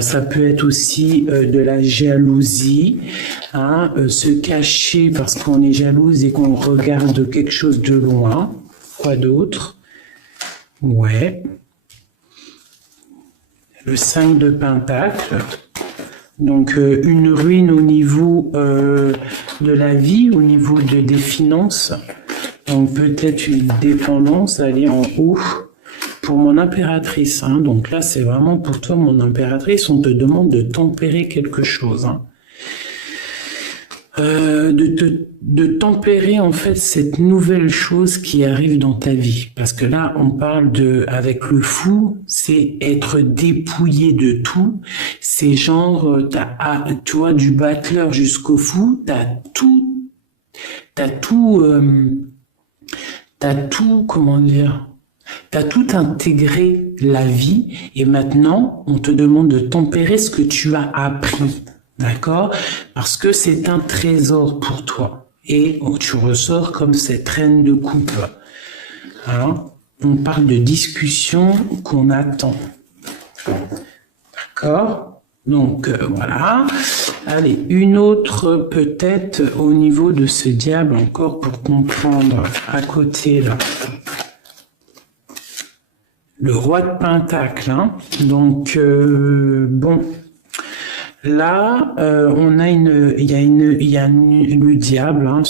Ça peut être aussi de la jalousie, hein, se cacher parce qu'on est jalouse et qu'on regarde quelque chose de loin. Quoi d'autre? Ouais. Le 5 de Pentacle. Donc une ruine au niveau de la vie, au niveau des finances. Donc peut-être une dépendance, aller en haut. Pour mon impératrice, hein. Donc là c'est vraiment pour toi mon impératrice, on te demande de tempérer quelque chose, hein. De tempérer en fait cette nouvelle chose qui arrive dans ta vie, parce que là on parle avec le fou, c'est être dépouillé de tout, c'est genre tu vois, du battleur jusqu'au fou, t'as tout, comment dire, t'as tout intégré la vie et maintenant on te demande de tempérer ce que tu as appris, d'accord? Parce que c'est un trésor pour toi et tu ressors comme cette reine de coupe. Hein? On parle de discussion qu'on attend, d'accord? Donc voilà. Allez, une autre peut-être au niveau de ce diable encore pour comprendre à côté là. Le roi de Pentacle, hein. Donc bon, là on a il y a le diable, hein,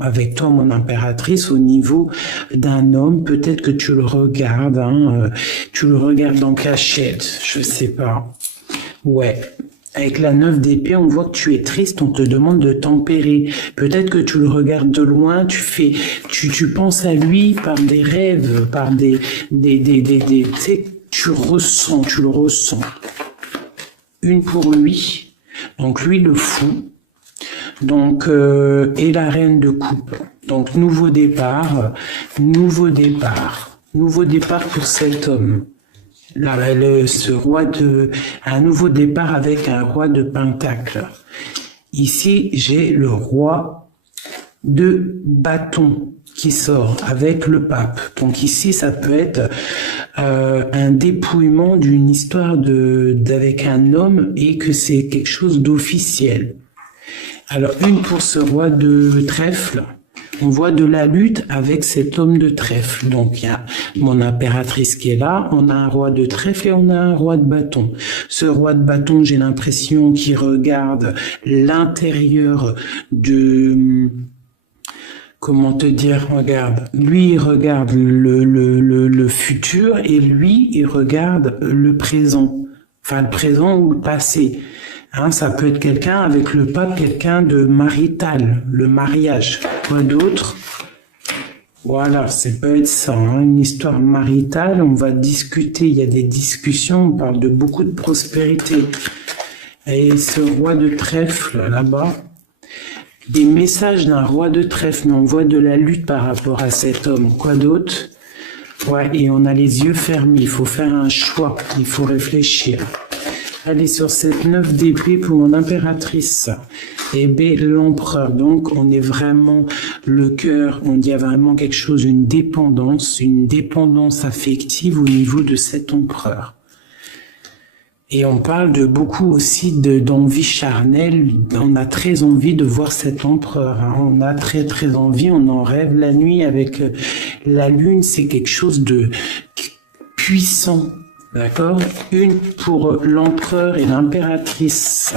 avec toi mon impératrice au niveau d'un homme. Peut-être que tu le regardes, hein, tu le regardes en cachette, je sais pas. Ouais. Avec la 9 d'épée, on voit que tu es triste, on te demande de tempérer. Peut-être que tu le regardes de loin, tu penses à lui par des rêves, par tu sais, tu le ressens. Une pour lui, donc lui le fou, donc et la reine de coupe. Donc nouveau départ pour cet homme. Là, un nouveau départ avec un roi de Pentacle. Ici, j'ai le roi de bâton qui sort avec le pape. Donc ici, ça peut être un dépouillement d'une histoire d'avec un homme et que c'est quelque chose d'officiel. Alors, une pour ce roi de trèfle. On voit de la lutte avec cet homme de trèfle. Donc, il y a mon impératrice qui est là, on a un roi de trèfle et on a un roi de bâton. Ce roi de bâton, j'ai l'impression qu'il regarde l'intérieur de... Comment te dire, regarde. Lui, il regarde le futur et lui, il regarde le présent. Enfin, le présent ou le passé. Hein, ça peut être quelqu'un avec le pape, quelqu'un de marital, le mariage. Quoi d'autre? Voilà, ça peut être ça, hein, une histoire maritale, on va discuter, il y a des discussions, on parle de beaucoup de prospérité. Et ce roi de trèfle, là-bas, des messages d'un roi de trèfle, mais on voit de la lutte par rapport à cet homme. Quoi d'autre? Ouais, et on a les yeux fermés, il faut faire un choix, il faut réfléchir. Allez, sur cette 9 d'épée pour mon impératrice. Et B, l'empereur. Donc, on est vraiment le cœur, on dit vraiment quelque chose, une dépendance affective au niveau de cet empereur. Et on parle de beaucoup aussi d'envie charnelle. On a très envie de voir cet empereur. Hein. On a très très envie, on en rêve la nuit avec la lune. C'est quelque chose de puissant. D'accord? Une pour l'empereur et l'impératrice.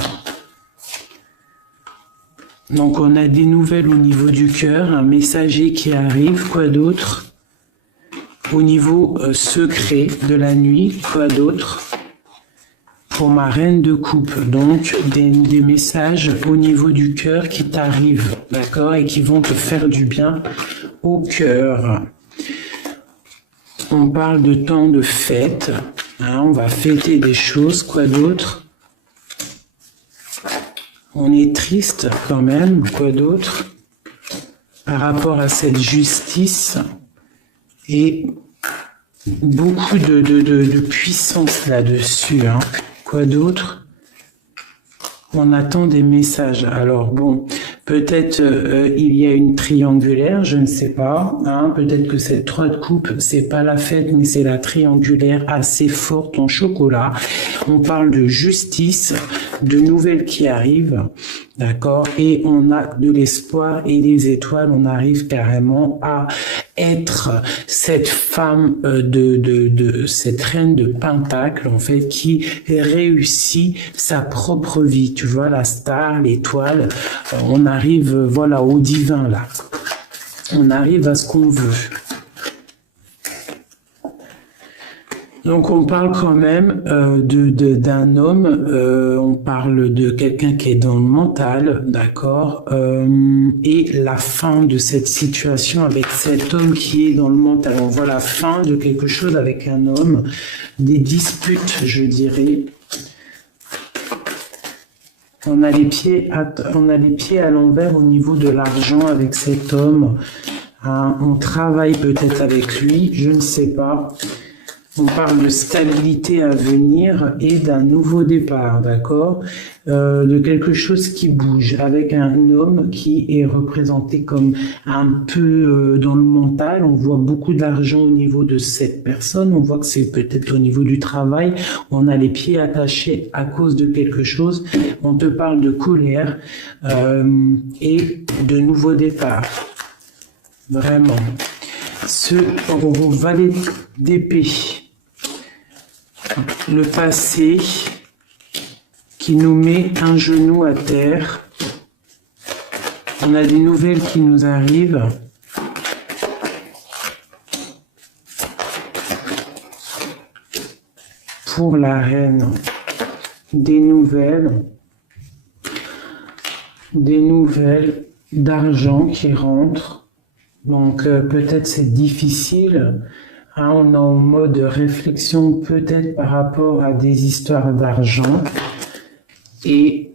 Donc on a des nouvelles au niveau du cœur, un messager qui arrive, quoi d'autre? Au niveau secret de la nuit, quoi d'autre? Pour ma reine de coupe, donc des messages au niveau du cœur qui t'arrivent, d'accord? Et qui vont te faire du bien au cœur. On parle de temps de fête. Hein, on va fêter des choses, quoi d'autre? On est triste quand même, quoi d'autre? Par rapport à cette justice et beaucoup de puissance là-dessus. Hein. Quoi d'autre? On attend des messages. Alors bon, Peut-être il y a une triangulaire, je ne sais pas. Hein. Peut-être que cette 3 de coupe, c'est pas la fête, mais c'est la triangulaire assez forte en chocolat. On parle de justice, de nouvelles qui arrivent, d'accord. Et on a de l'espoir et les étoiles. On arrive carrément à être cette femme cette reine de Pentacle en fait qui réussit sa propre vie. Tu vois la star, l'étoile. On arrive voilà au divin là. On arrive à ce qu'on veut. Donc on parle quand même d'un homme, on parle de quelqu'un qui est dans le mental, d'accord, et la fin de cette situation avec cet homme qui est dans le mental. On voit la fin de quelque chose avec un homme, des disputes, je dirais. On a les pieds à l'envers au niveau de l'argent avec cet homme. Hein, on travaille peut-être avec lui, je ne sais pas. On parle de stabilité à venir et d'un nouveau départ, d'accord, de quelque chose qui bouge, avec un homme qui est représenté comme un peu dans le mental. On voit beaucoup d'argent au niveau de cette personne. On voit que c'est peut-être au niveau du travail. On a les pieds attachés à cause de quelque chose. On te parle de colère et de nouveau départ. Vraiment. Ce valet d'épée. Le passé qui nous met un genou à terre. On a des nouvelles qui nous arrivent. Pour la reine, des nouvelles d'argent qui rentrent. Donc peut-être c'est difficile. Hein, on est en mode réflexion peut-être par rapport à des histoires d'argent. Et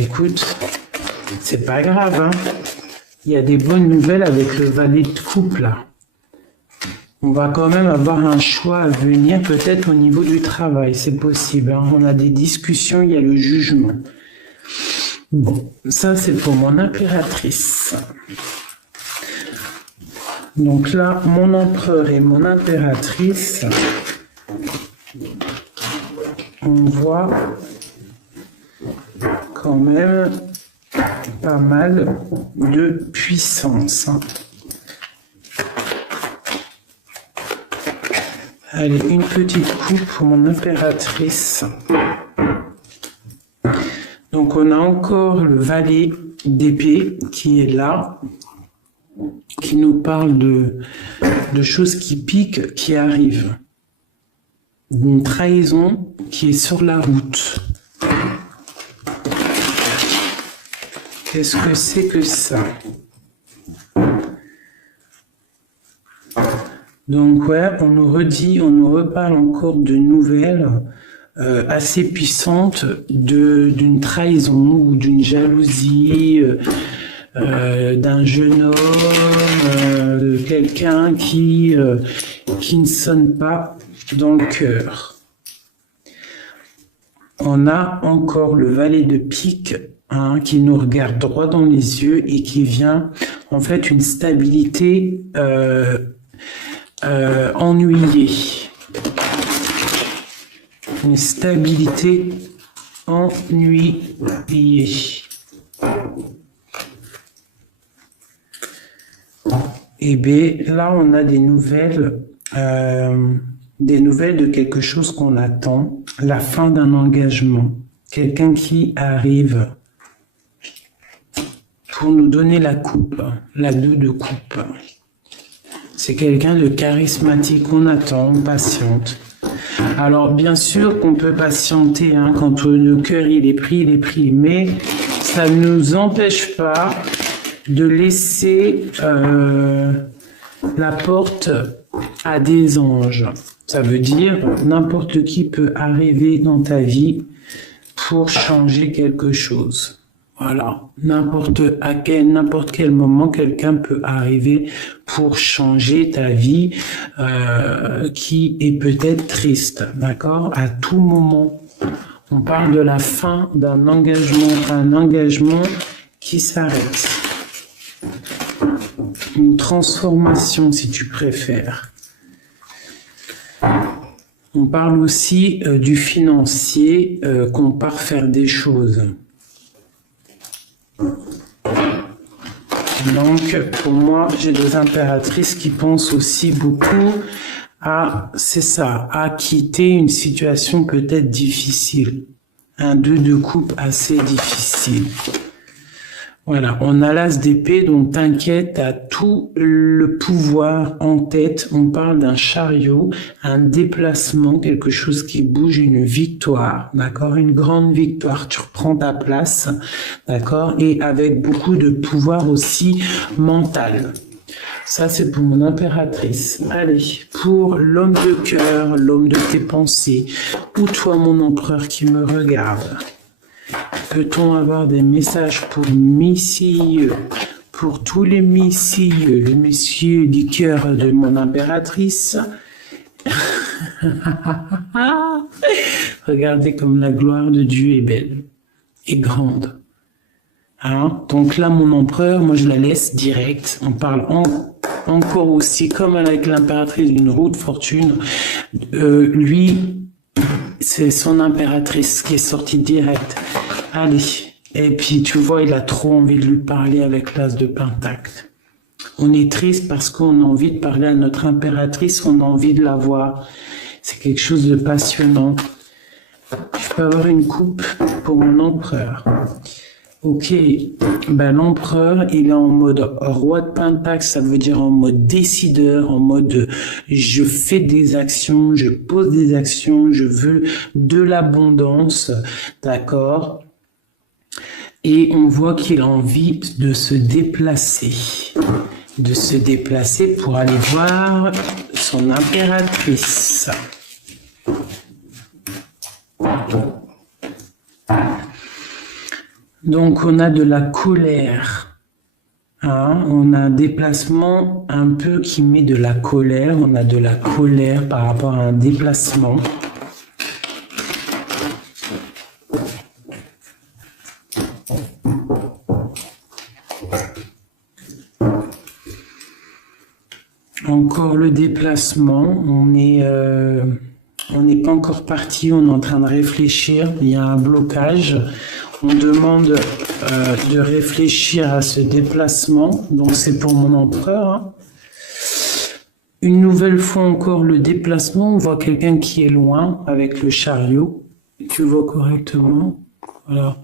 écoute, c'est pas grave. Hein. Il y a des bonnes nouvelles avec le valet de coupe là. On va quand même avoir un choix à venir, peut-être au niveau du travail, c'est possible. Hein. On a des discussions, il y a le jugement. Bon, ça c'est pour mon impératrice. Donc là, mon empereur et mon impératrice, on voit quand même pas mal de puissance. Hein. Allez, une petite coupe pour mon impératrice. Donc on a encore le valet d'épée qui est là, qui nous parle de choses qui piquent, qui arrivent. D'une trahison qui est sur la route. Qu'est-ce que c'est que ça? Donc ouais, on nous redit, on nous reparle encore de nouvelles assez puissantes d'une trahison ou d'une jalousie, d'un jeune homme, de quelqu'un qui ne sonne pas dans le cœur. On a encore le valet de pique qui nous regarde droit dans les yeux et qui vient en fait une stabilité ennuyée. Une stabilité ennuyée. Et bien là on a des nouvelles de quelque chose qu'on attend, la fin d'un engagement, quelqu'un qui arrive pour nous donner la coupe, la 2 de coupe. C'est quelqu'un de charismatique, on attend, on patiente. Alors bien sûr qu'on peut patienter, hein, quand le cœur il est pris, mais ça ne nous empêche pas de laisser la porte à des anges. Ça veut dire n'importe qui peut arriver dans ta vie pour changer quelque chose. Voilà, n'importe quel moment, quelqu'un peut arriver pour changer ta vie qui est peut-être triste, d'accord? À tout moment. On parle de la fin d'un engagement, un engagement qui s'arrête. Une transformation, si tu préfères. On parle aussi du financier qu'on part faire des choses. Donc, pour moi, j'ai des impératrices qui pensent aussi beaucoup à, c'est ça, à quitter une situation peut-être difficile. Un 2 de coupe assez difficile. Voilà, on a l'as d'épée, donc t'inquiète, t'as tout le pouvoir en tête. On parle d'un chariot, un déplacement, quelque chose qui bouge, une victoire, d'accord? Une grande victoire, tu reprends ta place, d'accord? Et avec beaucoup de pouvoir aussi mental. Ça, c'est pour mon impératrice. Allez, pour l'homme de cœur, l'homme de tes pensées, ou toi, mon empereur qui me regarde. Peut-on avoir des messages pour messieurs, pour tous les messieurs, les messieurs du cœur de mon impératrice? Regardez comme la gloire de Dieu est belle et grande. Hein? Donc là, mon empereur, moi je la laisse direct. On parle encore aussi, comme avec l'impératrice d'une roue de fortune. Lui, c'est son impératrice qui est sortie direct. Allez. Et puis, tu vois, il a trop envie de lui parler avec l'as de pentacle. On est triste parce qu'on a envie de parler à notre impératrice, on a envie de la voir. C'est quelque chose de passionnant. Je peux avoir une coupe pour mon empereur. Ok, ben l'empereur, il est en mode roi de pentacle, ça veut dire en mode décideur, en mode je fais des actions, je pose des actions, je veux de l'abondance, d'accord? Et on voit qu'il a envie de se déplacer pour aller voir son impératrice. Donc, on a de la colère. Hein? On a un déplacement un peu qui met de la colère. On a de la colère par rapport à un déplacement. Encore le déplacement. On n'est pas encore parti. On est en train de réfléchir. Il y a un blocage. On demande de réfléchir à ce déplacement, donc c'est pour mon empereur. Hein. Une nouvelle fois encore le déplacement, on voit quelqu'un qui est loin avec le chariot. Tu vois correctement. Voilà.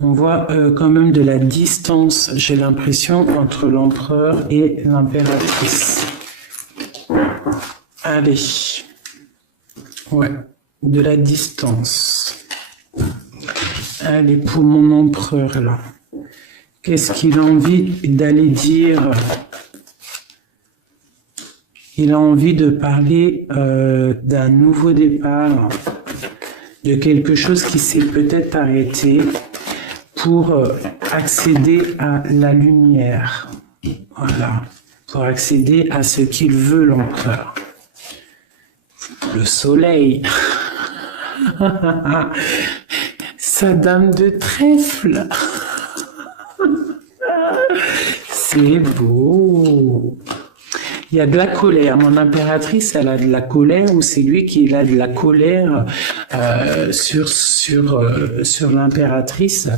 On voit quand même de la distance, j'ai l'impression, entre l'empereur et l'impératrice. Allez. Ouais, de la distance. Allez, pour mon empereur, là. Qu'est-ce qu'il a envie d'aller dire? Il a envie de parler d'un nouveau départ, de quelque chose qui s'est peut-être arrêté pour accéder à la lumière. Voilà, pour accéder à ce qu'il veut, l'empereur. Le soleil. Sa dame de trèfle. C'est beau. Il y a de la colère. Mon impératrice, elle a de la colère, ou c'est lui qui a de la colère sur l'impératrice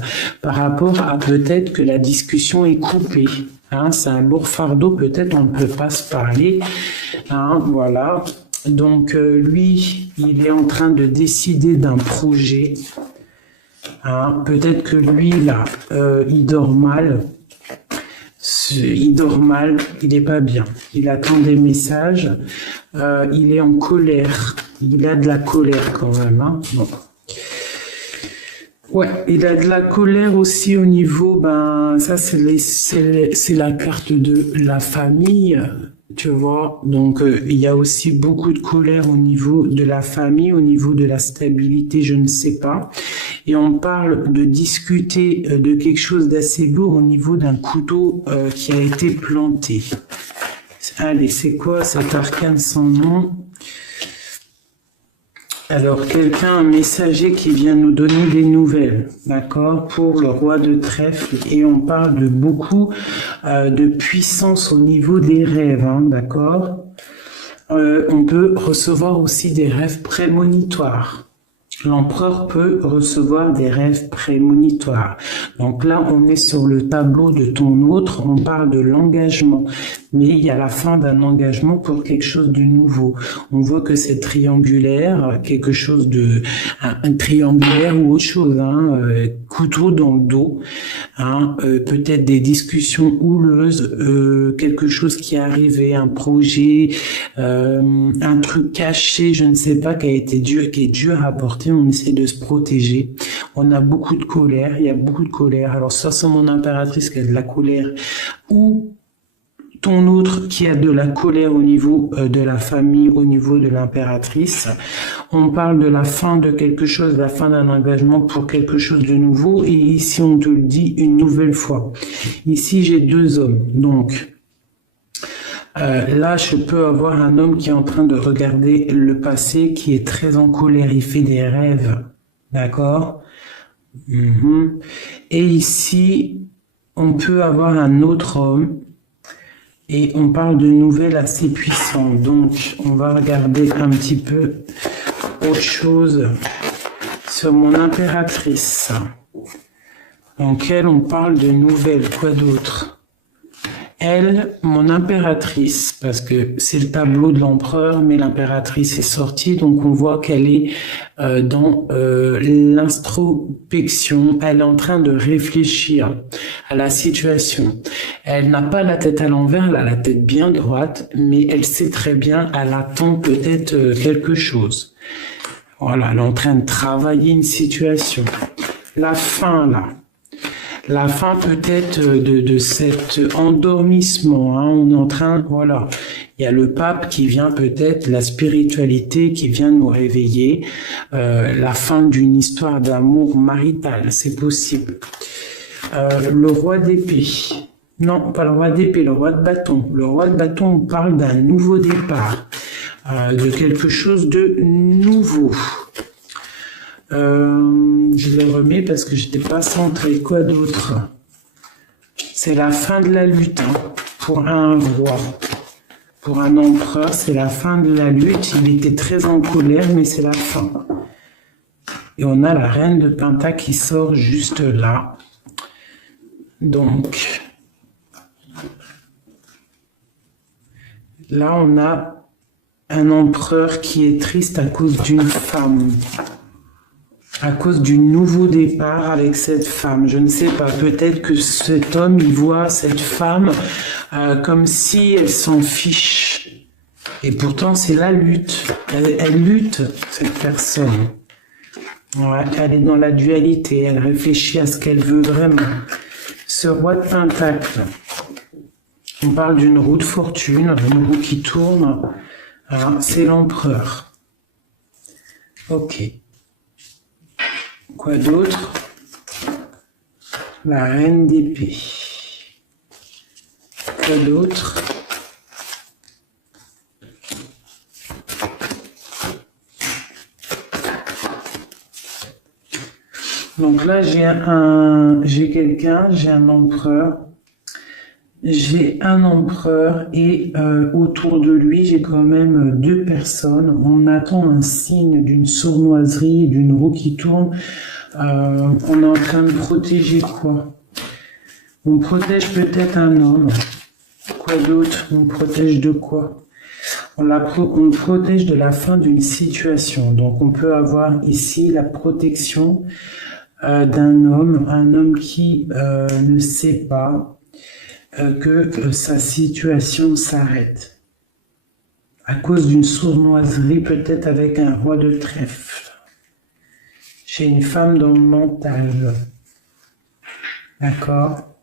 par rapport à peut-être que la discussion est coupée. Hein, c'est un lourd fardeau, peut-être on ne peut pas se parler. Hein, voilà. Donc lui, il est en train de décider d'un projet. Hein, peut-être que lui, là, il dort mal. Il n'est pas bien. Il attend des messages. Il est en colère. Il a de la colère quand même. Hein. Bon. Ouais, il a de la colère aussi au niveau, ben, ça c'est la carte de la famille, tu vois. Donc il y a aussi beaucoup de colère au niveau de la famille, au niveau de la stabilité, je ne sais pas. Et on parle de discuter de quelque chose d'assez lourd au niveau d'un couteau qui a été planté. Allez, c'est quoi cet arcane sans nom? Alors, quelqu'un, un messager qui vient nous donner des nouvelles, d'accord, pour le roi de trèfle, et on parle de beaucoup de puissance au niveau des rêves, hein, d'accord. On peut recevoir aussi des rêves prémonitoires. L'empereur peut recevoir des rêves prémonitoires. Donc là, on est sur le tableau de ton autre, on parle de l'engagement. Mais il y a la fin d'un engagement pour quelque chose de nouveau. On voit que c'est triangulaire, quelque chose de... un triangulaire ou autre chose, hein, couteau dans le dos, hein, peut-être des discussions houleuses, quelque chose qui est arrivé, un projet, un truc caché, je ne sais pas, qui est dur à porter. On essaie de se protéger. On a beaucoup de colère, il y a beaucoup de colère. Alors soit c'est mon impératrice qui a de la colère, ou ton autre qui a de la colère au niveau de la famille, au niveau de l'impératrice. On parle de la fin de quelque chose, la fin d'un engagement pour quelque chose de nouveau. Et ici, on te le dit une nouvelle fois. Ici, j'ai deux hommes. Donc, là, je peux avoir un homme qui est en train de regarder le passé, qui est très en colère. Il fait des rêves. D'accord ? Et ici, on peut avoir un autre homme. Et on parle de nouvelles assez puissantes. Donc, on va regarder un petit peu autre chose sur mon impératrice. Donc, elle, on parle de nouvelles. Quoi d'autre? Elle, mon impératrice, parce que c'est le tableau de l'empereur, mais l'impératrice est sortie, donc on voit qu'elle est dans l'introspection. Elle est en train de réfléchir à la situation. Elle n'a pas la tête à l'envers, elle a la tête bien droite, mais elle sait très bien, elle attend peut-être quelque chose. Voilà, elle est en train de travailler une situation. La fin, là. La fin peut-être de cet endormissement, hein, on est en train, voilà, il y a le pape qui vient peut-être, la spiritualité qui vient nous réveiller, la fin d'une histoire d'amour marital, c'est possible. Le roi d'épée, non, pas le roi d'épée, le roi de bâton. Le roi de bâton, on parle d'un nouveau départ, de quelque chose de nouveau. Je le remets parce que je n'étais pas centré. Quoi d'autre? C'est la fin de la lutte, hein, pour un roi. Pour un empereur, c'est la fin de la lutte. Il était très en colère, mais c'est la fin. Et on a la reine de Pentacle qui sort juste là. Donc, là, on a un empereur qui est triste à cause d'une femme. À cause du nouveau départ avec cette femme. Je ne sais pas, peut-être que cet homme, il voit cette femme comme si elle s'en fiche. Et pourtant, c'est la lutte. Elle lutte, cette personne. Ouais, elle est dans la dualité, elle réfléchit à ce qu'elle veut vraiment. Ce roi de Pentacle, on parle d'une roue de fortune, une roue qui tourne. C'est l'empereur. Ok. Quoi d'autre? La reine d'épée. Quoi d'autre? Donc là, j'ai un empereur. J'ai un empereur et autour de lui, j'ai quand même deux personnes. On attend un signe d'une sournoiserie, d'une roue qui tourne. On est en train de protéger quoi? On protège peut-être un homme. Quoi d'autre? On protège de quoi? On protège de la fin d'une situation. Donc on peut avoir ici la protection d'un homme, un homme qui ne sait pas que sa situation s'arrête à cause d'une sournoiserie, peut-être avec un roi de trèfle. J'ai une femme dans le mental. D'accord?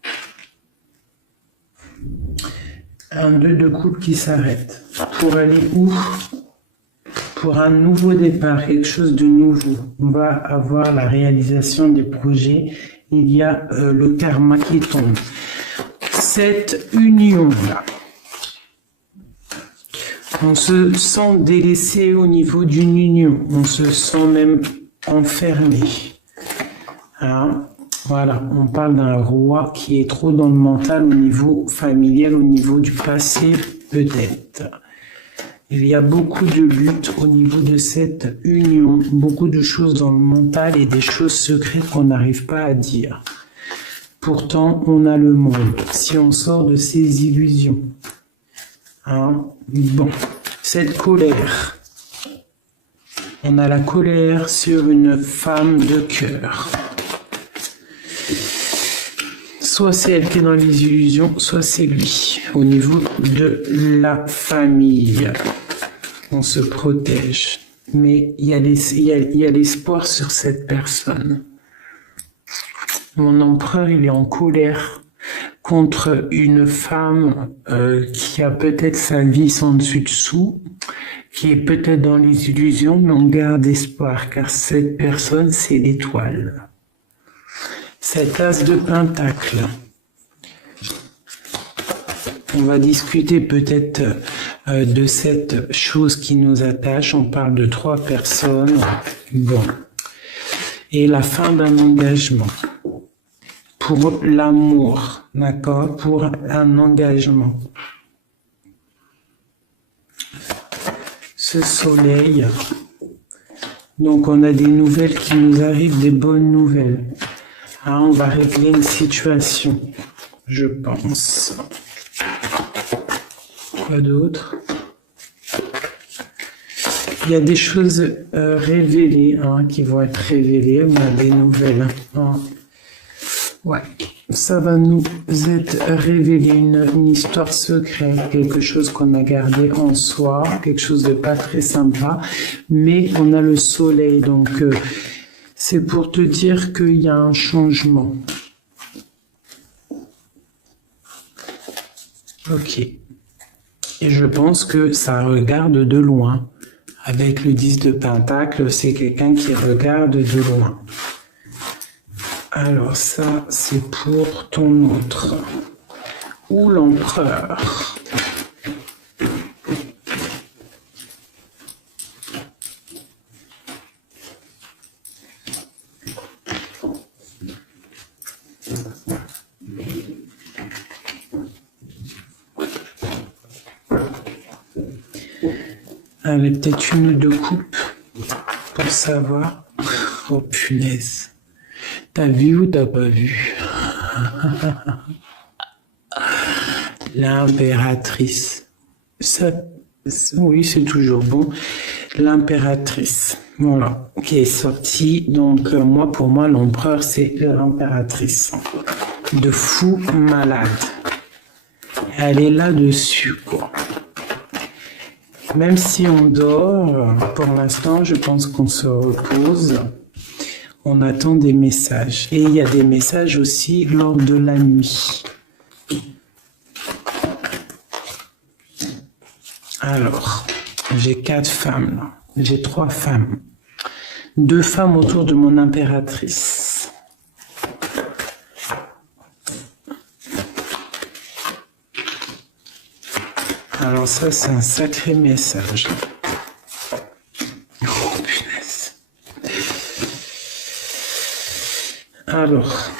Un 2 de coupe qui s'arrête. Pour aller où? Pour un nouveau départ, quelque chose de nouveau. On va avoir la réalisation des projets. Il y a le karma qui tombe. Cette union-là, On se sent délaissé au niveau d'une union. On se sent même enfermé. Hein? Voilà, on parle d'un roi qui est trop dans le mental au niveau familial, au niveau du passé, peut-être. Il y a beaucoup de luttes au niveau de cette union, beaucoup de choses dans le mental et des choses secrètes qu'on n'arrive pas à dire. Pourtant, on a le monde, si on sort de ces illusions. Hein? Bon, cette colère. On a la colère sur une femme de cœur. Soit c'est elle qui est dans les illusions, soit c'est lui. Au niveau de la famille, on se protège. Mais il y a l'espoir sur cette personne. Mon empereur, il est en colère contre une femme qui a peut-être sa vie sans dessus-dessous, qui est peut-être dans les illusions, mais on garde espoir, car cette personne, c'est l'étoile. Cet as de pentacle. On va discuter peut-être de cette chose qui nous attache. On parle de 3 personnes. Bon. Et la fin d'un engagement. Pour l'amour, d'accord? Pour un engagement. Ce soleil. Donc on a des nouvelles qui nous arrivent, des bonnes nouvelles. Ah, on va régler une situation, je pense. Quoi d'autre? Il y a des choses révélées, qui vont être révélées. On a des nouvelles. Ouais, ça va nous être révélé une histoire secrète, quelque chose qu'on a gardé en soi, quelque chose de pas très sympa. Mais on a le soleil, donc... c'est pour te dire qu'il y a un changement. Ok. Et je pense que ça regarde de loin. Avec le 10 de Pentacle, c'est quelqu'un qui regarde de loin. Alors ça, c'est pour ton autre. Ou l'empereur. Allez, peut-être une ou 2 coupes pour savoir. Oh punaise. T'as vu ou t'as pas vu? L'impératrice. Ça, oui, c'est toujours bon. L'impératrice. Voilà, qui est sortie. Donc, pour moi, l'empereur, c'est l'impératrice. De fou malade. Elle est là-dessus, quoi. Même si on dort, pour l'instant, je pense qu'on se repose. On attend des messages. Et il y a des messages aussi lors de la nuit. Alors, j'ai 4 femmes là. J'ai 3 femmes. 2 femmes autour de mon impératrice. Alors ça, c'est un sacré message. Oh, punaise. Alors,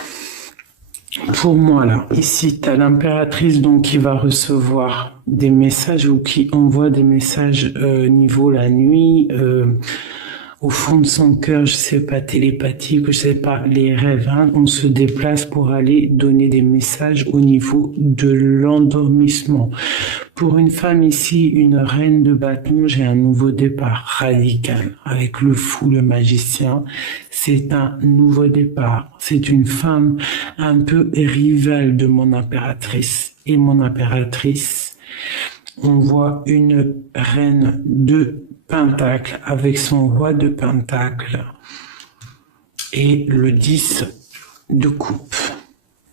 pour moi, là, ici, tu as l'impératrice donc qui va recevoir des messages ou qui envoie des messages niveau la nuit, au fond de son cœur, je sais pas, télépathique, je sais pas, les rêves, on se déplace pour aller donner des messages au niveau de l'endormissement. Pour une femme ici, une reine de bâton, j'ai un nouveau départ radical. Avec le fou, le magicien, c'est un nouveau départ. C'est une femme un peu rivale de mon impératrice. Et mon impératrice, on voit une reine de Pentacle avec son roi de Pentacle et le 10 de coupe.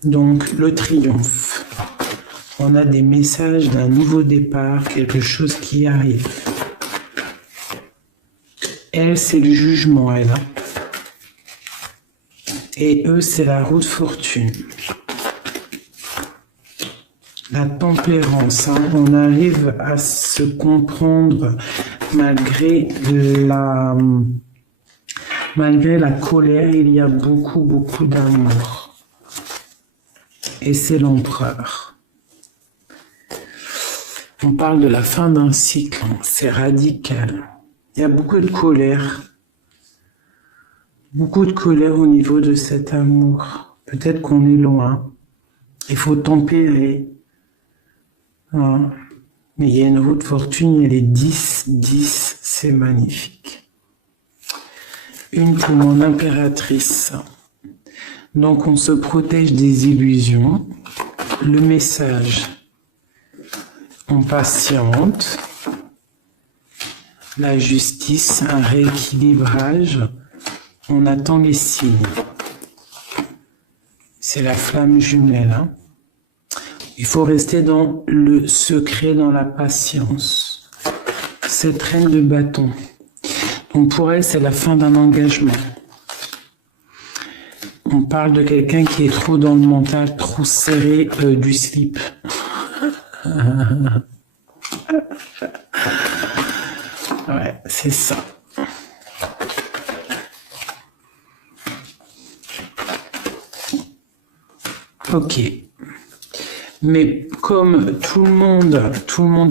Donc le triomphe. On a des messages d'un nouveau départ, quelque chose qui arrive. Elle, c'est le jugement, elle. Et eux, c'est la roue de fortune. la tempérance. Hein. On arrive à se comprendre malgré la colère. Il y a beaucoup d'amour. Et c'est l'empereur. On parle de la fin d'un cycle. Hein. C'est radical. Il y a beaucoup de colère. Beaucoup de colère au niveau de cet amour. Peut-être qu'on est loin. Il faut tempérer. Hein. Mais il y a une roue de fortune, elle est 10, c'est magnifique. Une pour mon impératrice. Donc on se protège des illusions. Le message, on patiente. La justice, un rééquilibrage. On attend les signes. C'est la flamme jumelle. Hein. Il faut rester dans le secret, dans la patience. Cette reine de bâton. Donc pour elle, c'est la fin d'un engagement. On parle de quelqu'un qui est trop dans le mental, trop serré du slip. Ouais, c'est ça. Ok. Mais comme tout le monde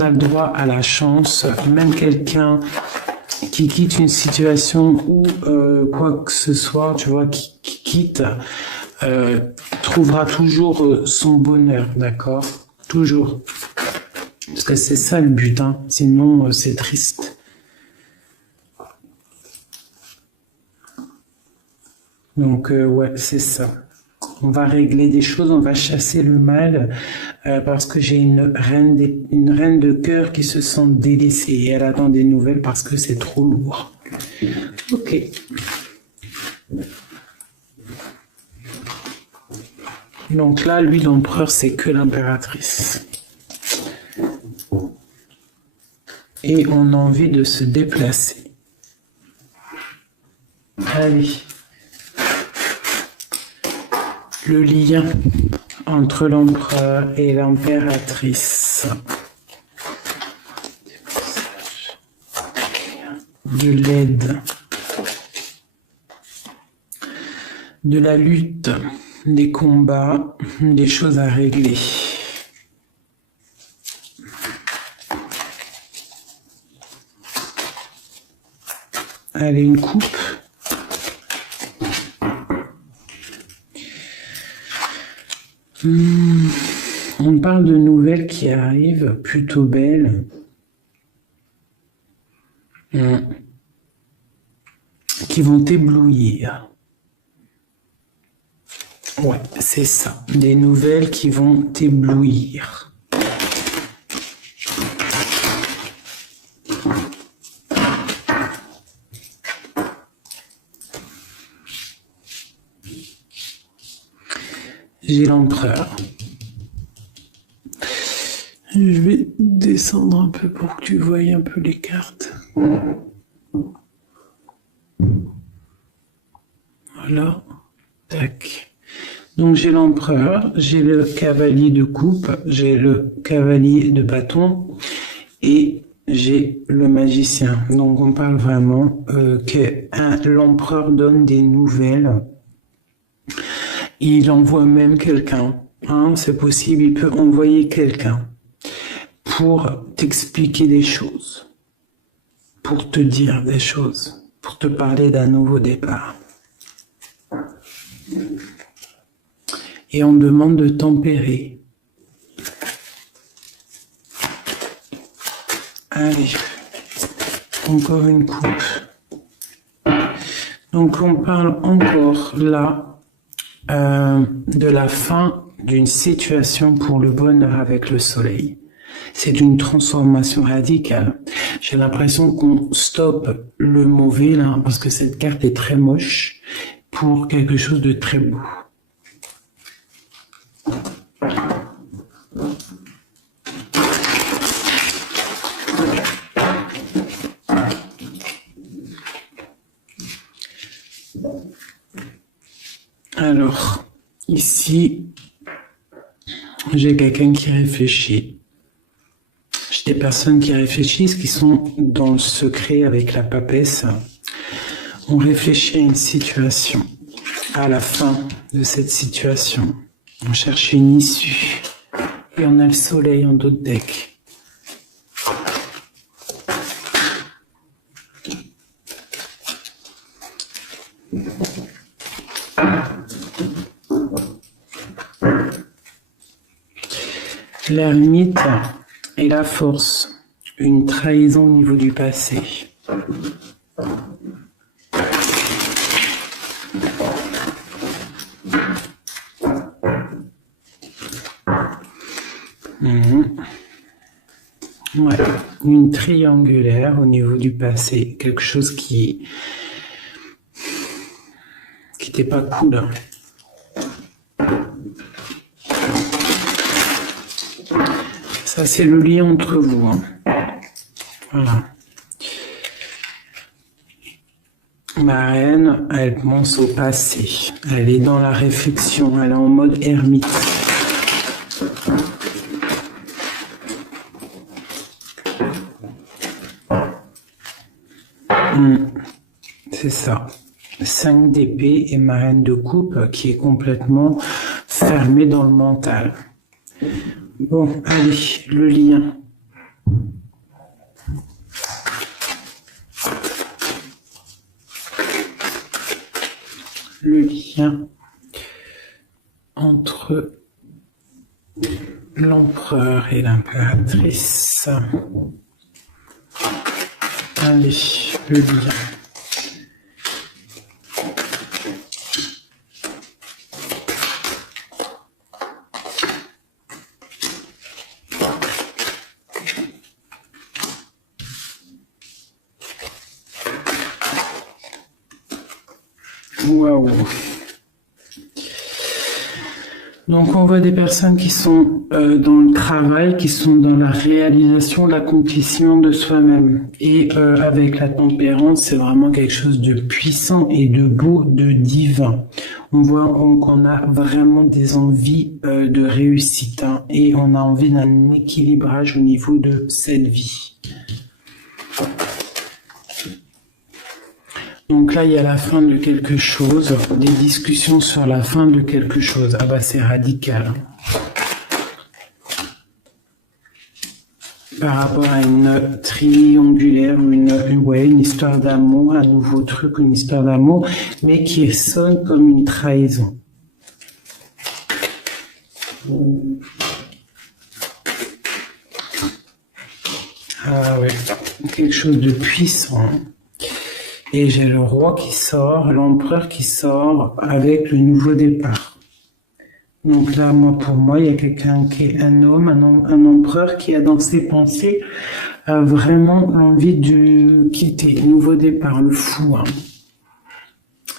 a le droit à la chance, même quelqu'un qui quitte une situation ou quoi que ce soit, tu vois, qui quitte, trouvera toujours son bonheur, d'accord? Toujours. Parce que c'est ça le but, hein. Sinon c'est triste. Donc ouais, c'est ça. On va régler des choses, on va chasser le mal parce que j'ai une reine de cœur qui se sent délaissée et elle attend des nouvelles parce que c'est trop lourd. Ok. Donc là, lui, l'empereur, c'est que l'impératrice. Et on a envie de se déplacer. Allez. Le lien entre l'empereur et l'impératrice. De l'aide. De la lutte. Des combats. Des choses à régler. Allez, une coupe. On parle de nouvelles qui arrivent, plutôt belles, qui vont t'éblouir. Ouais, c'est ça. Des nouvelles qui vont t'éblouir. J'ai l'empereur. Je vais descendre un peu pour que tu voies un peu les cartes. Voilà. Tac. Donc j'ai l'empereur, j'ai le cavalier de coupe, j'ai le cavalier de bâton et j'ai le magicien. Donc on parle vraiment que l'empereur donne des nouvelles. Il envoie même quelqu'un. Hein, c'est possible, il peut envoyer quelqu'un pour t'expliquer des choses, pour te dire des choses, pour te parler d'un nouveau départ. Et on demande de tempérer. Allez, encore une coupe. Donc on parle encore là de la fin d'une situation pour le bonheur avec le soleil. C'est une transformation radicale. J'ai l'impression qu'on stoppe le mauvais là, parce que cette carte est très moche, pour quelque chose de très beau. Alors, ici, J'ai quelqu'un qui réfléchit. J'ai des personnes qui réfléchissent, qui sont dans le secret avec la papesse. On réfléchit à une situation. À la fin de cette situation, on cherche une issue. Et on a le soleil en dos de deck. L'ermite et la force, une trahison au niveau du passé. Ouais, une triangulaire au niveau du passé, quelque chose qui n'était pas cool. Ça, c'est le lien entre vous. Hein. Voilà. Ma reine, elle pense au passé. Elle est dans la réflexion. Elle est en mode ermite. C'est ça. 5 d'épée et ma reine de coupe qui est complètement fermée dans le mental. Bon, allez, le lien. Le lien entre l'empereur et l'impératrice. Allez, le lien. Waouh. Donc on voit des personnes qui sont dans le travail, qui sont dans la réalisation, l'accomplissement de soi-même. Et avec la tempérance, c'est vraiment quelque chose de puissant et de beau, de divin. On voit qu'on a vraiment des envies de réussite, hein, et on a envie d'un équilibrage au niveau de cette vie. Donc là, il y a la fin de quelque chose, des discussions sur la fin de quelque chose. Ah bah c'est radical. Par rapport à une triangulaire, une histoire d'amour, un nouveau truc, une histoire d'amour, mais qui sonne comme une trahison. Ah ouais, quelque chose de puissant. Et j'ai le roi qui sort, l'empereur qui sort avec le nouveau départ. Donc là, pour moi, il y a quelqu'un qui est un homme, un empereur qui a dans ses pensées vraiment l'envie de quitter. Nouveau départ, le fou. Hein.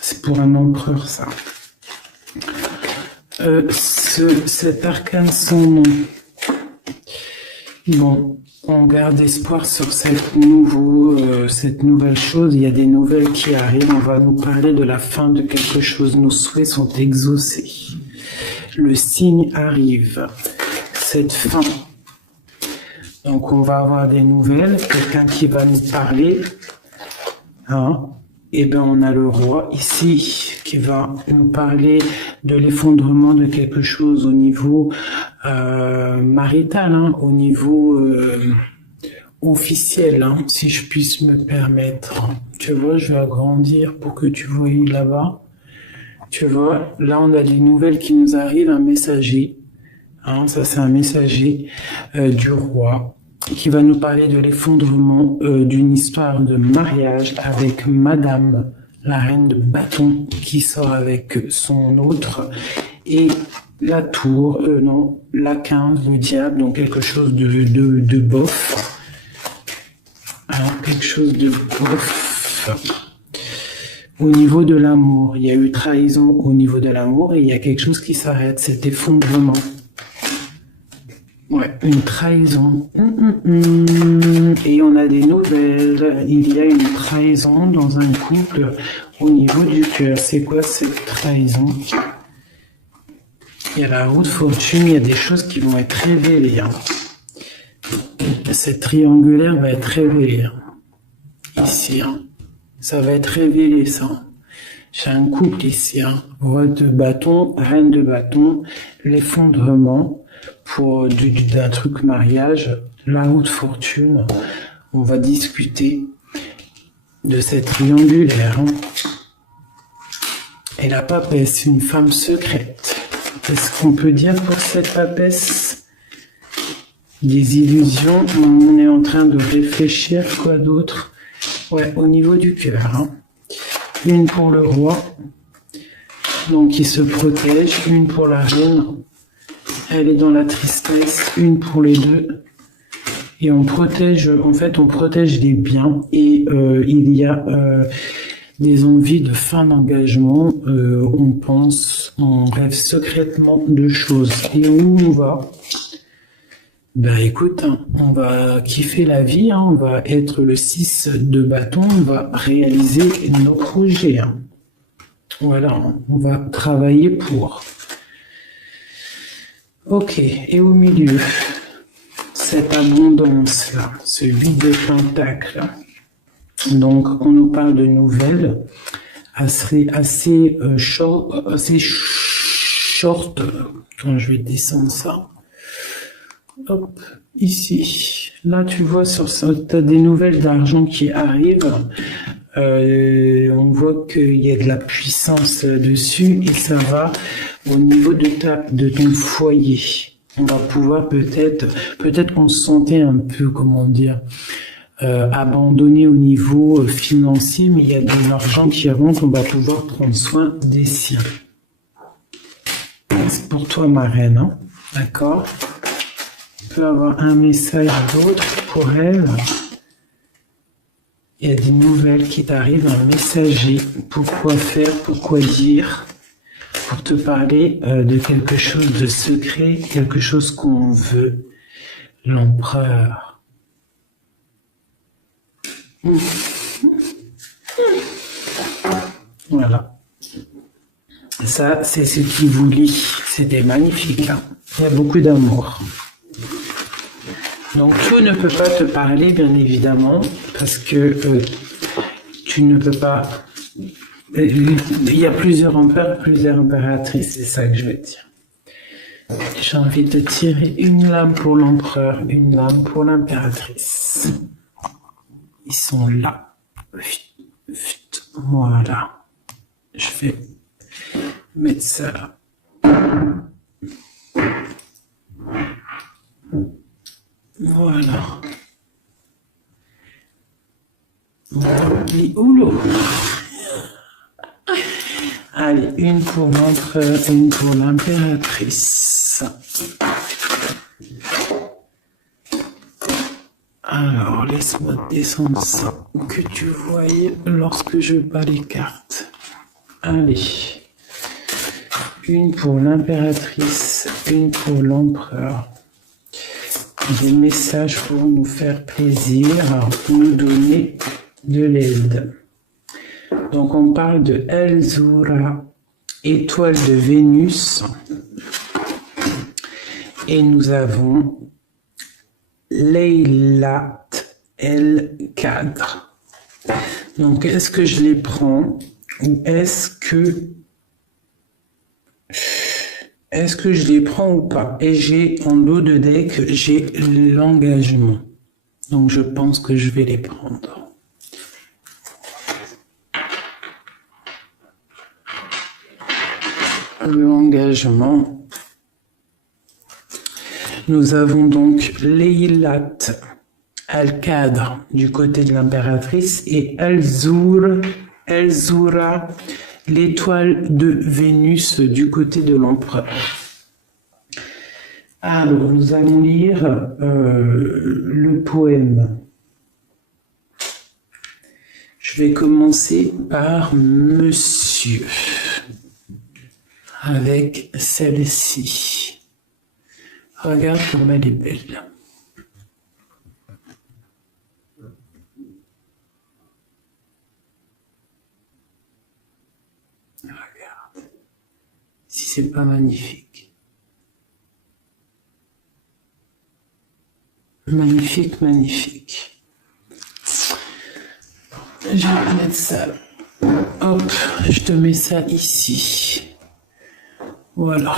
C'est pour un empereur, ça. Cet arcane sans nom. Bon. On garde espoir sur cette nouvelle chose. Il y a des nouvelles qui arrivent. On va nous parler de la fin de quelque chose. Nos souhaits sont exaucés. Le signe arrive. Cette fin. Donc, on va avoir des nouvelles. Quelqu'un qui va nous parler. Hein? Et bien, on a le roi ici qui va nous parler de l'effondrement de quelque chose au niveau marital, hein, au niveau officiel, hein, si je puisse me permettre. Tu vois, je vais agrandir pour que tu vois là-bas. Tu vois, là, on a des nouvelles qui nous arrivent, un messager. Hein, ça, c'est un messager du roi qui va nous parler de l'effondrement d'une histoire de mariage avec Madame, la reine de bâton, qui sort avec son autre, et la tour, non, la 15, le diable, donc quelque chose de bof. Alors, quelque chose de bof. Au niveau de l'amour, il y a eu trahison au niveau de l'amour, et il y a quelque chose qui s'arrête, cet effondrement. Ouais, une trahison. Et on a des nouvelles. Il y a une trahison dans un couple au niveau du cœur. C'est quoi cette trahison? Il y a la roue de fortune, il y a des choses qui vont être révélées. Hein. Cette triangulaire va être révélée. Hein. Ici, hein. Ça va être révélé, ça. J'ai un couple ici. Hein. Roi de bâton, reine de bâton, l'effondrement pour d'un truc mariage, la roue de fortune. On va discuter de cette triangulaire. Hein. Et la papesse, une femme secrète. Qu'est-ce qu'on peut dire pour cette papesse? Des illusions, on est en train de réfléchir, quoi d'autre? Ouais, au niveau du cœur. Hein. Une pour le roi, donc il se protège, une pour la reine, elle est dans la tristesse, une pour les deux. Et on protège, en fait, on protège les biens et il y a des envies de fin d'engagement, on pense, on rêve secrètement de choses. Et où on va? Ben écoute, hein, on va kiffer la vie, hein, on va être le 6 de bâton, on va réaliser nos projets. Hein. Voilà, on va travailler pour. Ok, et au milieu, cette abondance-là, ce vide de pentacle. Donc, on nous parle de nouvelles assez short. Quand je vais descendre ça. Hop, ici. Là, tu vois, tu as des nouvelles d'argent qui arrivent. On voit qu'il y a de la puissance dessus et ça va au niveau de ton foyer. On va pouvoir peut-être qu'on se sentait un peu, comment dire, abandonné au niveau financier, mais il y a de l'argent qui rentre, on va pouvoir prendre soin des siens. C'est pour toi, ma reine, hein? D'accord? On peut avoir un message d'autre pour elle. Il y a des nouvelles qui t'arrivent, un messager. Pourquoi faire, pourquoi dire, pour te parler de quelque chose de secret, quelque chose qu'on veut. L'empereur. Voilà. Ça, c'est ce qui vous lie. C'était magnifique. Hein. Il y a beaucoup d'amour. Donc, tout ne peut pas te parler, bien évidemment, parce que tu ne peux pas... Il y a plusieurs empereurs, plusieurs impératrices, c'est ça que je veux dire. J'ai envie de tirer une lame pour l'empereur, une lame pour l'impératrice. Ils sont là. Voilà. Je vais mettre ça là. Voilà. Les houlots. Allez, une pour l'empereur, une pour l'impératrice. Alors, laisse-moi descendre ça, que tu voyais lorsque je bats les cartes. Allez. Une pour l'impératrice, une pour l'empereur. Des messages pour nous faire plaisir, nous donner de l'aide. Donc on parle de Elzura, étoile de Vénus. Et nous avons Leylat El-Kadr. Donc est-ce que je les prends ou est-ce que je les prends ou pas? Et j'ai en dos de deck, j'ai l'engagement. Donc je pense que je vais les prendre. L'engagement. Nous avons donc Leylat Al-Kadr du côté de l'impératrice et Elzura, l'étoile de Vénus du côté de l'empereur. Alors, nous allons lire le poème. Je vais commencer par Monsieur, avec celle-ci. Regarde comme elle est belle. Regarde. Si c'est pas magnifique. Magnifique, magnifique. Je vais mettre ça. Hop, je te mets ça ici. Voilà.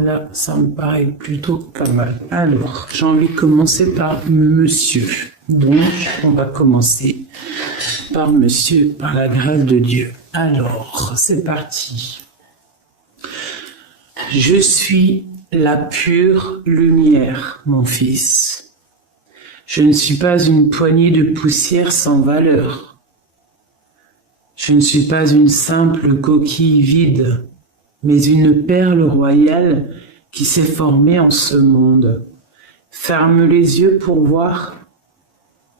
Là, ça me paraît plutôt pas mal. Alors, j'ai envie de commencer par monsieur. Donc, on va commencer par monsieur, par la grâce de Dieu. Alors, c'est parti. Je suis la pure lumière, mon fils. Je ne suis pas une poignée de poussière sans valeur. Je ne suis pas une simple coquille vide, mais une perle royale qui s'est formée en ce monde. Ferme les yeux pour voir.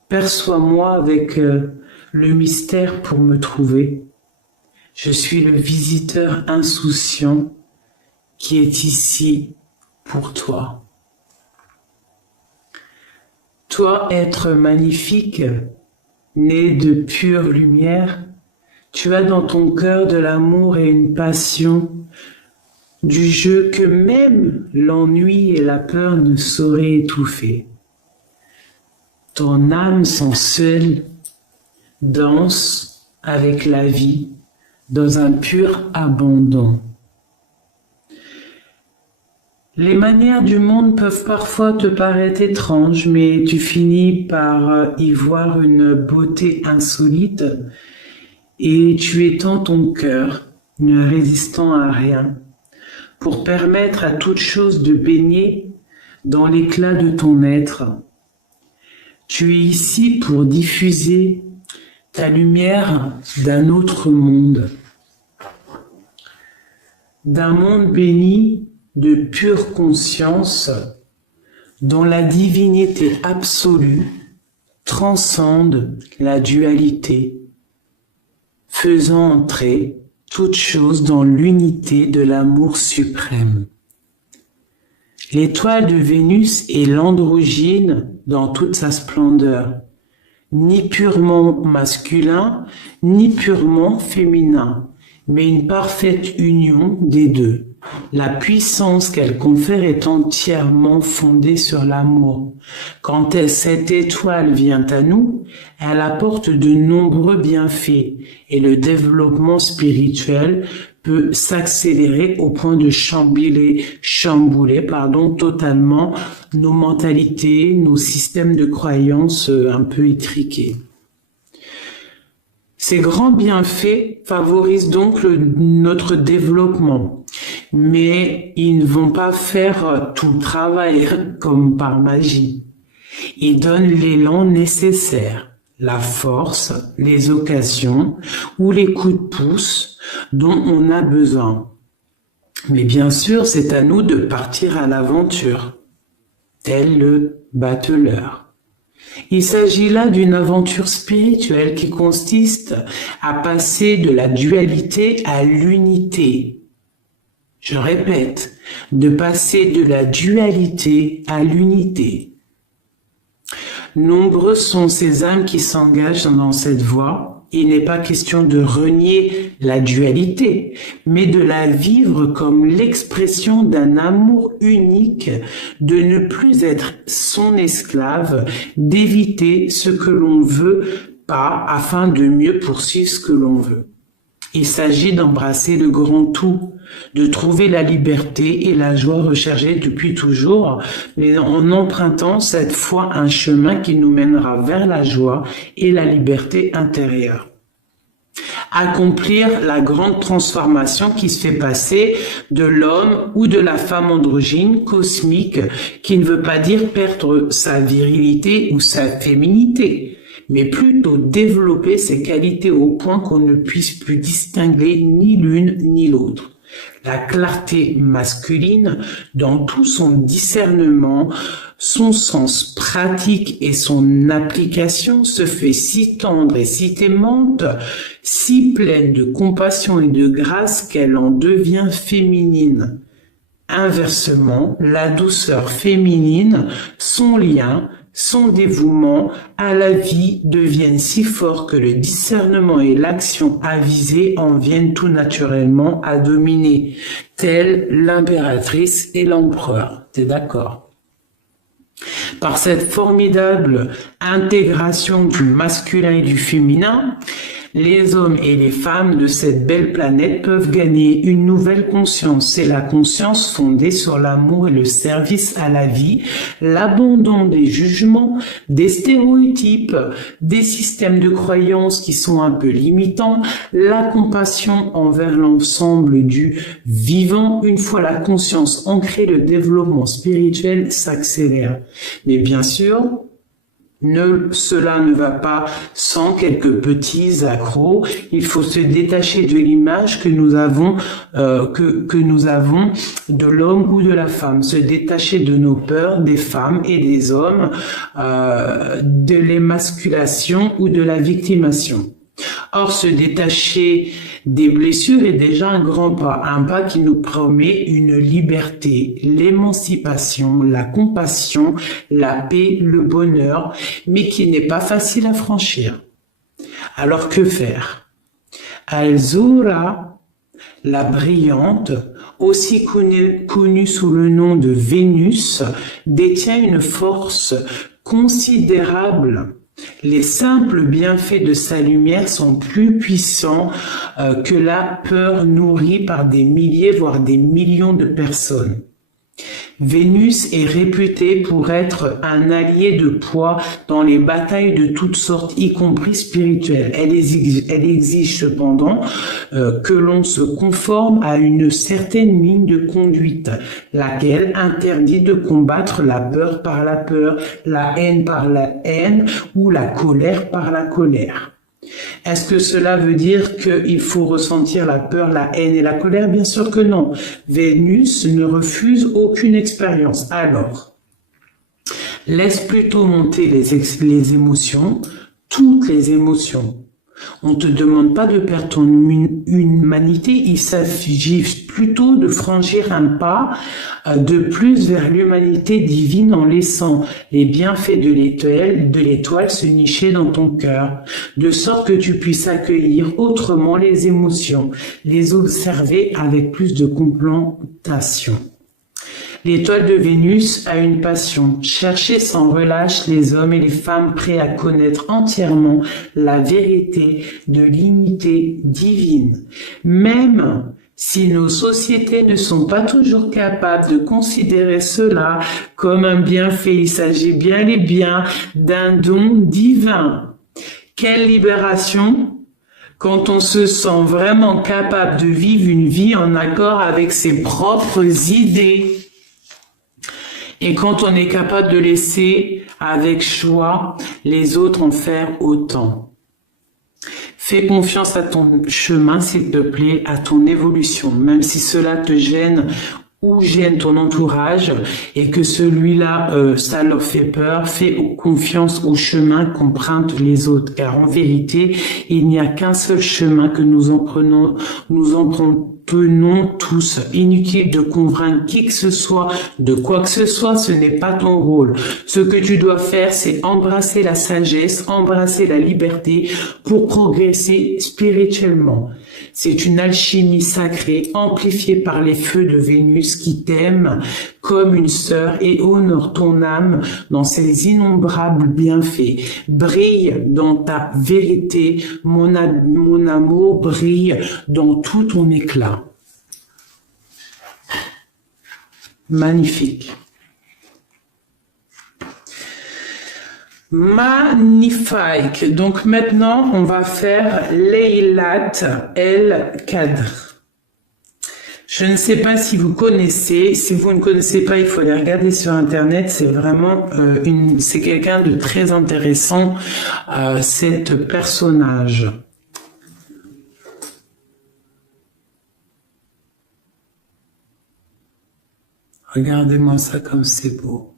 Perçois-moi avec le mystère pour me trouver. Je suis le visiteur insouciant qui est ici pour toi. Toi, être magnifique, né de pure lumière, tu as dans ton cœur de l'amour et une passion, du jeu que même l'ennui et la peur ne sauraient étouffer. Ton âme sensuelle danse avec la vie dans un pur abandon. Les manières du monde peuvent parfois te paraître étranges, mais tu finis par y voir une beauté insolite et tu étends ton cœur, ne résistant à rien, pour permettre à toute chose de baigner dans l'éclat de ton être. Tu es ici pour diffuser ta lumière d'un autre monde, d'un monde béni de pure conscience dont la divinité absolue transcende la dualité, faisant entrer toute chose dans l'unité de l'amour suprême. L'étoile de Vénus est l'androgyne dans toute sa splendeur, ni purement masculin, ni purement féminin, mais une parfaite union des deux. La puissance qu'elle confère est entièrement fondée sur l'amour. Quand cette étoile vient à nous, elle apporte de nombreux bienfaits et le développement spirituel peut s'accélérer au point de chambouler totalement nos mentalités, nos systèmes de croyances un peu étriqués. Ces grands bienfaits favorisent donc notre développement, mais ils ne vont pas faire tout le travail comme par magie. Ils donnent l'élan nécessaire, la force, les occasions ou les coups de pouce dont on a besoin. Mais bien sûr, c'est à nous de partir à l'aventure, tel le bateleur. Il s'agit là d'une aventure spirituelle qui consiste à passer de la dualité à l'unité. Je répète, de passer de la dualité à l'unité. Nombreux sont ces âmes qui s'engagent dans cette voie. Il n'est pas question de renier la dualité, mais de la vivre comme l'expression d'un amour unique, de ne plus être son esclave, d'éviter ce que l'on veut pas afin de mieux poursuivre ce que l'on veut. Il s'agit d'embrasser le grand tout, de trouver la liberté et la joie recherchée depuis toujours, mais en empruntant cette fois un chemin qui nous mènera vers la joie et la liberté intérieure. Accomplir la grande transformation qui se fait passer de l'homme ou de la femme androgyne cosmique, qui ne veut pas dire perdre sa virilité ou sa féminité, mais plutôt développer ses qualités au point qu'on ne puisse plus distinguer ni l'une ni l'autre. La clarté masculine, dans tout son discernement, son sens pratique et son application, se fait si tendre et si aimante, si pleine de compassion et de grâce qu'elle en devient féminine. Inversement, la douceur féminine, son lien, son dévouement à la vie deviennent si forts que le discernement et l'action avisée en viennent tout naturellement à dominer, telle l'impératrice et l'empereur. T'es d'accord? Par cette formidable intégration du masculin et du féminin, les hommes et les femmes de cette belle planète peuvent gagner une nouvelle conscience. C'est la conscience fondée sur l'amour et le service à la vie, l'abandon des jugements, des stéréotypes, des systèmes de croyances qui sont un peu limitants, la compassion envers l'ensemble du vivant. Une fois la conscience ancrée, le développement spirituel s'accélère. Mais bien sûr, cela ne va pas sans quelques petits accros. Il faut se détacher de l'image que nous avons de l'homme ou de la femme, se détacher de nos peurs des femmes et des hommes, de l'émasculation ou de la victimation. Or, se détacher des blessures est déjà un grand pas, un pas qui nous promet une liberté, l'émancipation, la compassion, la paix, le bonheur, mais qui n'est pas facile à franchir. Alors que faire? Alzura, la brillante, aussi connue sous le nom de Vénus, détient une force considérable. Les simples bienfaits de sa lumière sont plus puissants que la peur nourrie par des milliers, voire des millions de personnes. Vénus est réputée pour être un allié de poids dans les batailles de toutes sortes, y compris spirituelles. Elle exige cependant que l'on se conforme à une certaine ligne de conduite, laquelle interdit de combattre la peur par la peur, la haine par la haine ou la colère par la colère. Est-ce que cela veut dire qu'il faut ressentir la peur, la haine et la colère? Bien sûr que non. Vénus ne refuse aucune expérience. Alors, laisse plutôt monter les émotions, toutes les émotions. On ne te demande pas de perdre ton humanité, il s'agit plutôt de franchir un pas de plus vers l'humanité divine en laissant les bienfaits de l'étoile se nicher dans ton cœur, de sorte que tu puisses accueillir autrement les émotions, les observer avec plus de complantation. L'étoile de Vénus a une passion, chercher sans relâche les hommes et les femmes prêts à connaître entièrement la vérité de l'unité divine. Même si nos sociétés ne sont pas toujours capables de considérer cela comme un bienfait, il s'agit bien et bien d'un don divin. Quelle libération! Quand on se sent vraiment capable de vivre une vie en accord avec ses propres idées. Et quand on est capable de laisser avec choix les autres en faire autant. Fais confiance à ton chemin, s'il te plaît, à ton évolution, même si cela te gêne ou gêne ton entourage et que celui-là, ça leur fait peur. Fais confiance au chemin qu'empruntent les autres, car en vérité, il n'y a qu'un seul chemin que nous emprenons tous. Inutile de convaincre qui que ce soit de quoi que ce soit, ce n'est pas ton rôle. Ce que tu dois faire, c'est embrasser la sagesse, embrasser la liberté pour progresser spirituellement. C'est une alchimie sacrée amplifiée par les feux de Vénus qui t'aime comme une sœur et honore ton âme dans ses innombrables bienfaits. Brille dans ta vérité, mon amour brille dans tout ton éclat. Magnifique. Magnifique. Donc maintenant, on va faire Laylat el-Qadr. Je ne sais pas si vous connaissez. Si vous ne connaissez pas, il faut aller regarder sur Internet. C'est vraiment c'est quelqu'un de très intéressant, cet personnage. Regardez-moi ça comme c'est beau.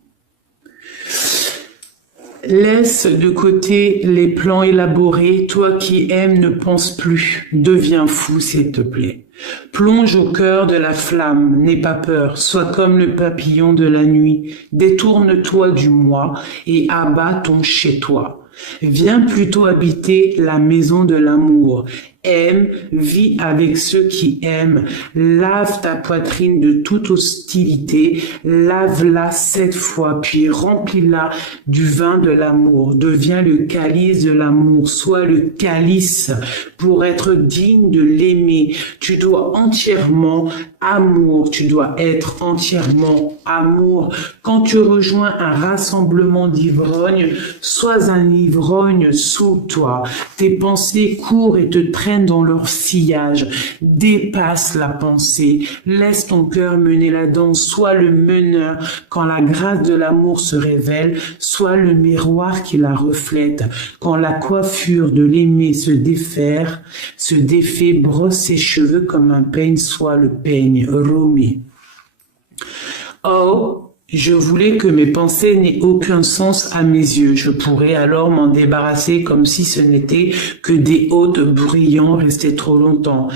Laisse de côté les plans élaborés, toi qui aimes, ne pense plus, deviens fou s'il te plaît. Plonge au cœur de la flamme, n'aie pas peur, sois comme le papillon de la nuit, détourne-toi du moi et abats ton chez toi. Viens plutôt habiter la maison de l'amour, Aime, vis avec ceux qui aiment, lave ta poitrine de toute hostilité, lave-la 7 fois, puis remplis-la du vin de l'amour, deviens le calice de l'amour, sois le calice pour être digne de l'aimer. Tu dois entièrement amour, tu dois être entièrement amour. Quand tu rejoins un rassemblement d'ivrognes, sois un ivrogne sous toi. Tes pensées courent et te traînent dans leur sillage. Dépasse la pensée. Laisse ton cœur mener la danse. Sois le meneur quand la grâce de l'amour se révèle. Sois le miroir qui la reflète. Quand la coiffure de l'aimer se défait, brosse ses cheveux comme un peigne. Sois le peigne. Rumi. Oh, je voulais que mes pensées n'aient aucun sens à mes yeux. Je pourrais alors m'en débarrasser comme si ce n'était que des hôtes bruyants restés trop longtemps.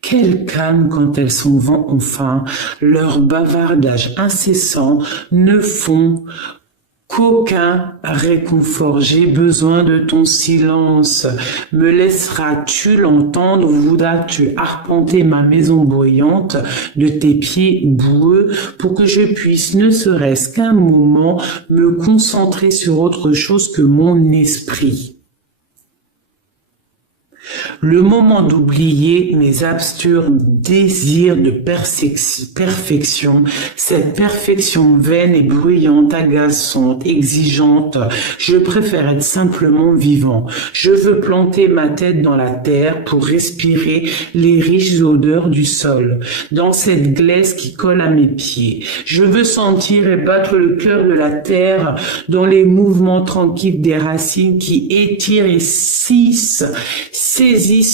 Quel calme quand elles s'en vont enfin. Leurs bavardages incessants ne font qu'aucun réconfort. J'ai besoin de ton silence. Me laisseras-tu l'entendre? Voudras-tu arpenter ma maison bruyante de tes pieds boueux pour que je puisse, ne serait-ce qu'un moment, me concentrer sur autre chose que mon esprit? Le moment d'oublier mes absturs désirs de perfection, cette perfection vaine et bruyante, agaçante, exigeante, je préfère être simplement vivant. Je veux planter ma tête dans la terre pour respirer les riches odeurs du sol, dans cette glaise qui colle à mes pieds. Je veux sentir et battre le cœur de la terre dans les mouvements tranquilles des racines qui étirent et saisissent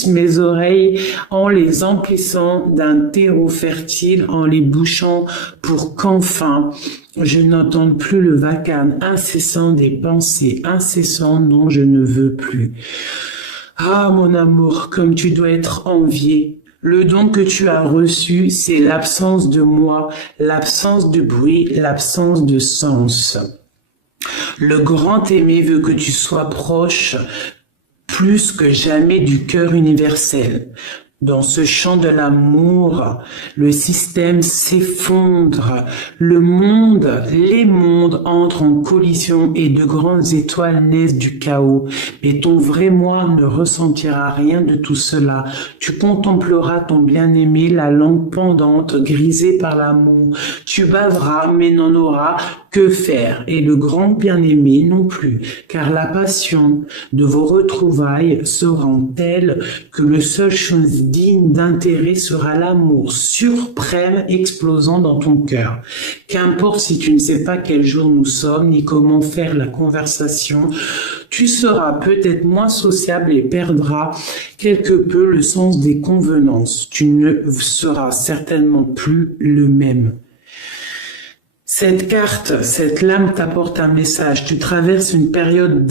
mes oreilles en les emplissant d'un terreau fertile, en les bouchant pour qu'enfin je n'entende plus le vacarme incessant des pensées incessantes dont je ne veux plus. Ah, mon amour, comme tu dois être envié. Le don que tu as reçu, c'est l'absence de moi, l'absence de bruit, l'absence de sens. Le grand aimé veut que tu sois proche, plus que jamais du cœur universel. Dans ce champ de l'amour, le système s'effondre, les mondes entrent en collision et de grandes étoiles naissent du chaos. Mais ton vrai moi ne ressentira rien de tout cela. Tu contempleras ton bien-aimé, la langue pendante, grisée par l'amour. Tu baveras, mais n'en auras que faire, et le grand bien-aimé non plus, car la passion de vos retrouvailles sera telle que le seul chose digne d'intérêt sera l'amour suprême explosant dans ton cœur. Qu'importe si tu ne sais pas quel jour nous sommes, ni comment faire la conversation, tu seras peut-être moins sociable et perdras quelque peu le sens des convenances. Tu ne seras certainement plus le même. Cette carte, cette lame t'apporte un message. Tu traverses une période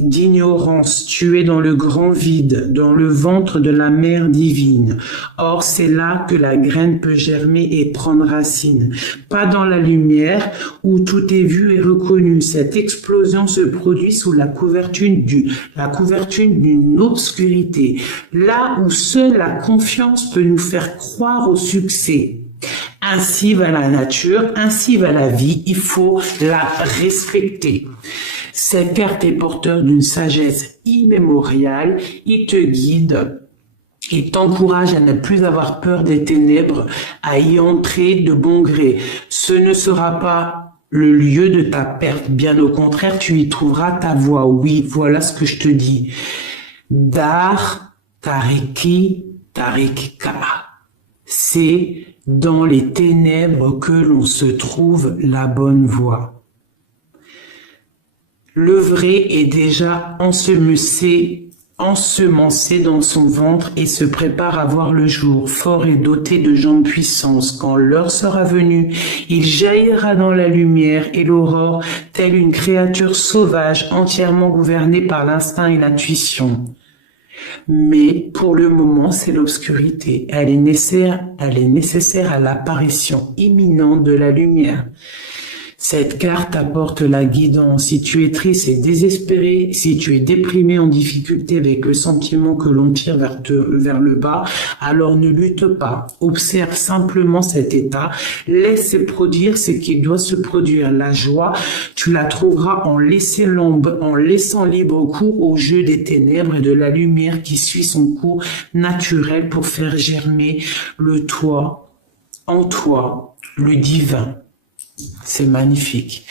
d'ignorance. Tu es dans le grand vide, dans le ventre de la mère divine. Or, c'est là que la graine peut germer et prendre racine. Pas dans la lumière où tout est vu et reconnu. Cette explosion se produit sous la couverture d'une obscurité. Là où seule la confiance peut nous faire croire au succès. Ainsi va la nature, ainsi va la vie, il faut la respecter. Cette carte est porteur d'une sagesse immémoriale, il te guide et t'encourage à ne plus avoir peur des ténèbres, à y entrer de bon gré. Ce ne sera pas le lieu de ta perte, bien au contraire, tu y trouveras ta voie. Oui, voilà ce que je te dis. Dar Tariki Tarikka. C'est dans les ténèbres que l'on se trouve la bonne voie. Le vrai est déjà ensemencé dans son ventre et se prépare à voir le jour, fort et doté de jambes puissantes. Quand l'heure sera venue, il jaillira dans la lumière et l'aurore, telle une créature sauvage entièrement gouvernée par l'instinct et l'intuition. Mais pour le moment, c'est l'obscurité. Elle est nécessaire à l'apparition imminente de la lumière. Cette carte apporte la guidance. Si tu es triste et désespéré, si tu es déprimé, en difficulté avec le sentiment que l'on tire vers le bas, alors ne lutte pas. Observe simplement cet état. Laisse se produire ce qui doit se produire. La joie, tu la trouveras en laissant libre cours au jeu des ténèbres et de la lumière qui suit son cours naturel pour faire germer en toi, le divin. C'est magnifique.